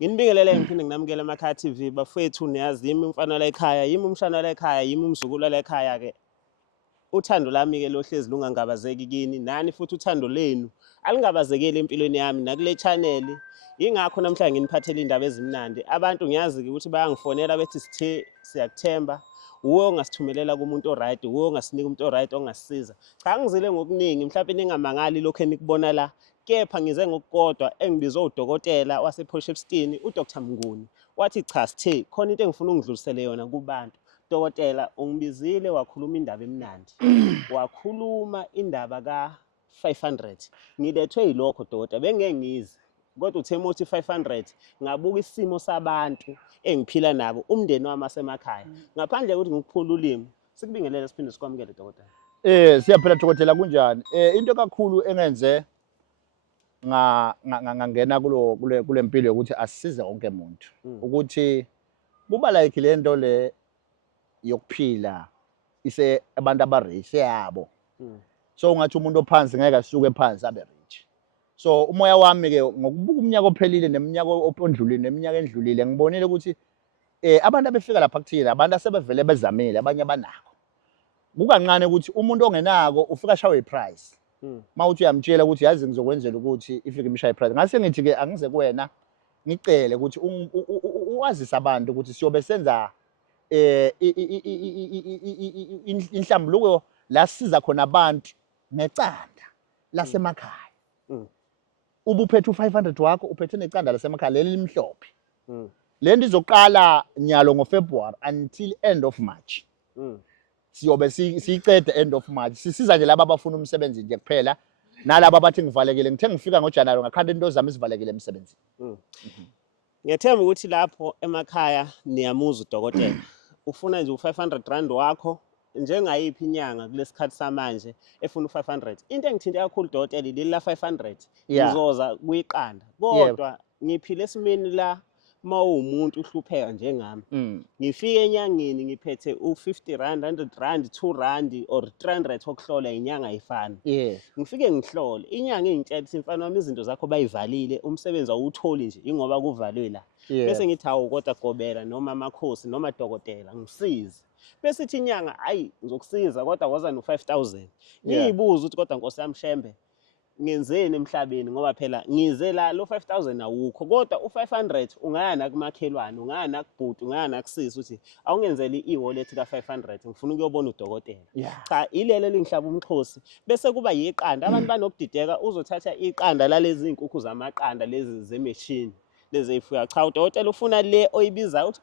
Nginibingelele ngiphinde nginamukele emakhaya TV bafethu niyazi yimi umfana la ekhaya, yimi umshana la ekhaya, yimi umzukulu la ekhaya ke. Uthando lami ke lohlezi lungangabazeki kini nani futhi uthando lenu alingabazekeli empilweni yami nakule channel. Ingakho namhlanje nginiphathele indaba ezimnandi. Abantu ngiyazi ukuthi bayangifonela bethi sithe siyakuthemba. Uwe ongasithumelela kumuntu oright, uwe ongasinika umuntu oright ongasisiza. Cha ngizile ngokuningi mhlawumbe ningamangali lokho enikubona la. Kepha ngize ngokukodwa engibizwe udokotela wasePortshepstone uDr Mnguni. Wathi cha sithe khona into engifuna ungidlulisele yona kubantu. Dokotela ungibizile wakhuluma indaba emnandi. Wakhuluma indaba ka500. Ngilethwe yilokho dokotela bengeke ngize. Kodwa uthe mothi 500 ngabuka isimo sabantu engiphila nabo umndeni wami asemakhaya. Ngaphandle kokuthi ngikuphula ulimi sikubingelele siphinde sikwamukele dokotela. Siyaphela dokotela kunjani? Into kakhulu engenze ngangena kule mpilo ukuthi asisize wonke umuntu. Ukuthi kuba like lento le yokuphila ise abantu abarich yabo. So ungathi umuntu ophansi ngeke asuke phansi abe rich. So umoya wami ke ngokubuka umnyaka ophelile neminyaka opondlulile neminyaka endlulile ngibonile ukuthi abantu abefika lapha kuthina abantu asebevele bezamile abanye abanako. Kukancane ukuthi umuntu ongenako ufika shawe iprice. Mawuthi uyamtshela ukuthi yazi ngizokwenzela ukuthi ifike imishaya iprice. Ngase ngithi ke angize kuwena ngicele ukuthi uwazisa abantu ukuthi siyobe senza inhlambuluko la siza khona abantu necanda lasemakhaya. Ubuphethe u500 wakho uphethe necanda lasemakhaya leli limhlophe. Lento izoqala nyalo ngoFebruary until end of March. Siyobe siyicede end of March. Sisiza nje laba abafuna umsebenzi nje kuphela nalabo abathi ngivalekile ngithe ngifika ngoJanuary ngakhanda into zami zivalekile emsebenzini. Ngiyethemba ukuthi lapho emakhaya niyamuza udokotela. Ufuna nje u500 wakho njengayiphi inyanga kulesikhathi samanje efuna u500. Into engithinte kakhulu dokotela leli la 500 ngizoza kuyiqanda. Kodwa ngiphile esimeni la mawumuntu uhlupheka njengami. Ngifike enyangeni ngiphethe u50 rand, 100 rand, 2 rand or 300 okuhlola inyanga ayifani. Ngifike ngihlole inyanga engitshela ukuthi mfana wami izinto zakho bayivalile umsebenzi awutholi nje ingoba kuvalwe la. Bese ngithi hawu kodwa gobela noma amakhosi noma dokotela ngisize. Bese ithi inyanga hayi ngizokusiza kodwa woza no5000. Ngiyibuza ukuthi kodwa Nkosi yami Shembe ngenzeni emhlabeni ngoba phela ngize la lo 5000 awukho kodwa u500 ungaya nakumakhelwane ungaya nakubhuti ungaya nakusisi uthi awungenzeli iwallet ka500 ngifuna ukuyobona udokotela. Cha ilele lingihlaba umxhosi bese kuba yiqanda abantu banokudideka uzothatha iqanda lalezi inkukhu zamaqanda lezi zemachine lezi eyifuya. Cha udokotela ufuna le oyibiza uthi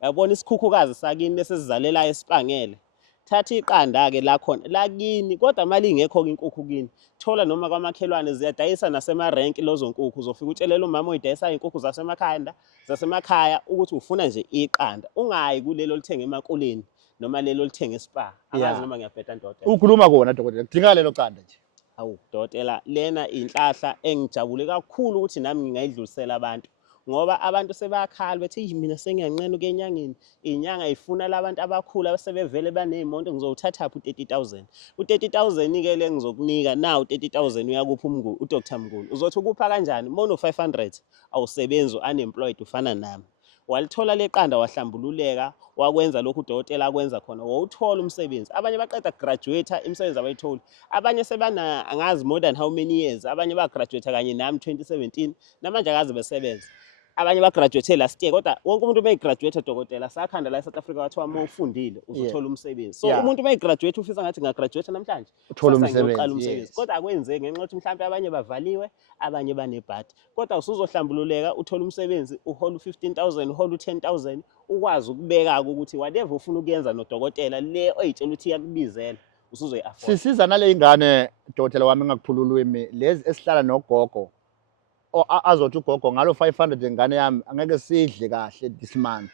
yabona isikhukhukazi sakini lesesizalela esipangele. Thatha iqanda ke la khona la kini kodwa mali ingekho inkukhu kini thola noma kwamakhelwane ziyadayisa nasemarenk lozo nkukhu uzofika utshelela umama oyidayisa inkukhu zasemakhaya ukuthi ufuna nje iqanda ungayi kulelo lithenga emakuleni noma lelo lithenga eSpar. Angazi noma ngiyabheda ndodela ukhuluma kona dokotela kudinga lelo qanda nje. Hawu dokotela lena inhlahla engijabule kakhulu ukuthi nami ngingayidlulisela abantu ngoba abantu sebakhala bethi mina sengiyanqena ukuyenyangeni inyanga ifuna labantu abakhulu abasebevele banezimoto ngizowuthatha u30000 u30000 ke le ngizokunika na u30000 uyakupha uDr Mnguni uzothi ukupha kanjani mono 500 awusebenzi unemployed ufana nami walithola leqanda wahlambululeka wakwenza lokhu udokotela akwenza khona wawuthola umsebenzi abanye baqeda graduate imisebenzi abayithola abanye sebana angazi more than how many years abanye ba graduate kanye nami 2017 namanje akazi besebenza abanye ba graduate last year kodwa wonke umuntu uma graduate dokotela sakhanda la eSouth Africa wathiwa uma ufundile uzothola umsebenzi so umuntu uma graduate ufisa ngathi ngagraduate namhlanje uthola umsebenzi kodwa akwenzeki ngenxa yokuthi mhlawumbe abanye bavaliwe abanye banebhadi kodwa usuzohlambululeka uthola umsebenzi uhola u15000 uhola u10000 ukwazi ukubeka ukuthi whatever ufuna ukuyenza nodokotela le oyitshela ukuthi yakubizela usuzoyi-afford. Sisiza nale ingane dokotela wami ngakuphula ulwimi lezi esihlala nogogo azothi ugogo ngalo 500 ingane yami angeke sidle kahle this month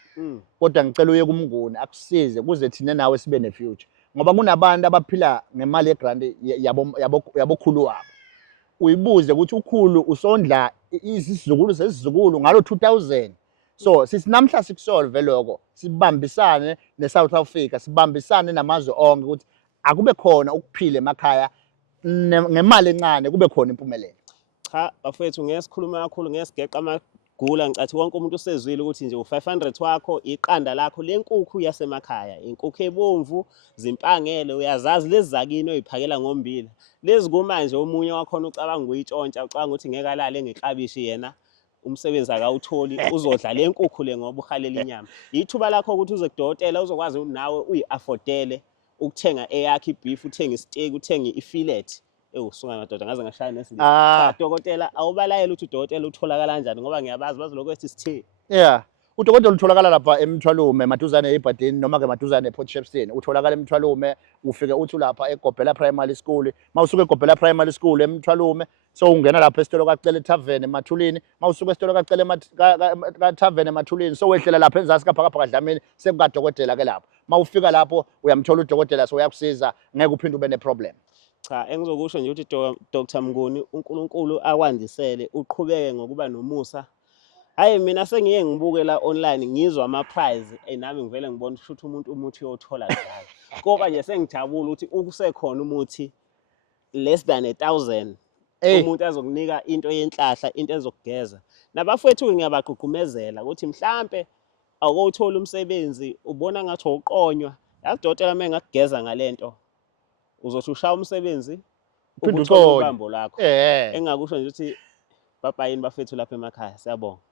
kodwa ngicela uye kuMnguni akusize kuze thina nawe sibe nefuture ngoba kunabantu abaphila ngemali yegrant yabokhulu wabo uyibuze ukuthi ukhulu usondla isizukulu sesizukulu ngalo 2000 so sisinamhla sikusolve lokho sibambisane neSouth Africa sibambisane namazwe onke ukuthi akube khona ukuphila emakhaya ngemali encane kube khona impumelelo. Cha bafethu ngeke sikhulume kakhulu ngeke sigeqa amagula ngicathi wonke umuntu usezwile ukuthi nje u500 wakho iqanda lakho lenkukhu yasemakhaya inkukhu ebomvu zimpangele uyazazi lezi zakini oyiphakela ngombila lezi kumanje omunye wakhona ucabanga ukuyitshontsha ucabanga ukuthi ngeke alale ngeklabishi yena umsebenzi akawutholi uzodla lenkukhu le ngoba uhalela inyama ithuba lakho ukuthi uze kudokotela uzokwazi nawe uyi-affordele ukuthenga eyakhe ibeef uthenga isteak uthenga ifilet usuka madoda ngaze ngashaya nesilisa dokotela awubalayela ukuthi udokotela utholakala kanjani ngoba ngiyabazi bazoloko ethi sithe yeah udokotela utholakala lapha eMthwalume maduzane eBhadini noma ke maduzane ePort Shepstone utholakala eMthwalume ufike uthi lapha eGobela Primary School mawusuka eGobela Primary School eMthwalume so ungena lapha esitolo kaCele Tavern eMathulini mawusuka esitolo kaCele Tavern eMathulini so wehlela lapha enzasi kaphakapha kaDlamini sekukadokotela ke lapho mawufika lapho uyamthola udokotela so uyakusiza ngeke uphinde ube neproblem. Cha engizokusho nje ukuthi Dr Mnguni uNkulunkulu akwandisele uqhubeke ngokuba nomusa. Hayi mina sengiye ngibuke la online ngizwa ama prize nami ngivele ngibona ukuthi umuntu umuthi uyothola njalo. Ngoba nje sengijabula ukuthi ukusekhona umuthi less than 1000 umuntu azokunika into yenhlahla into ezokugeza. Nabafowethu ngiyabagqugqumezela ukuthi mhlambe awukuthola umsebenzi ubona ngathi uqonywa yakudokotela mengakugeza ngalento uzothi ushaya umsebenzi ubuthola ubambo lakho engakusho nje ukuthi babayini bafethu lapha emakhaya siyabonga.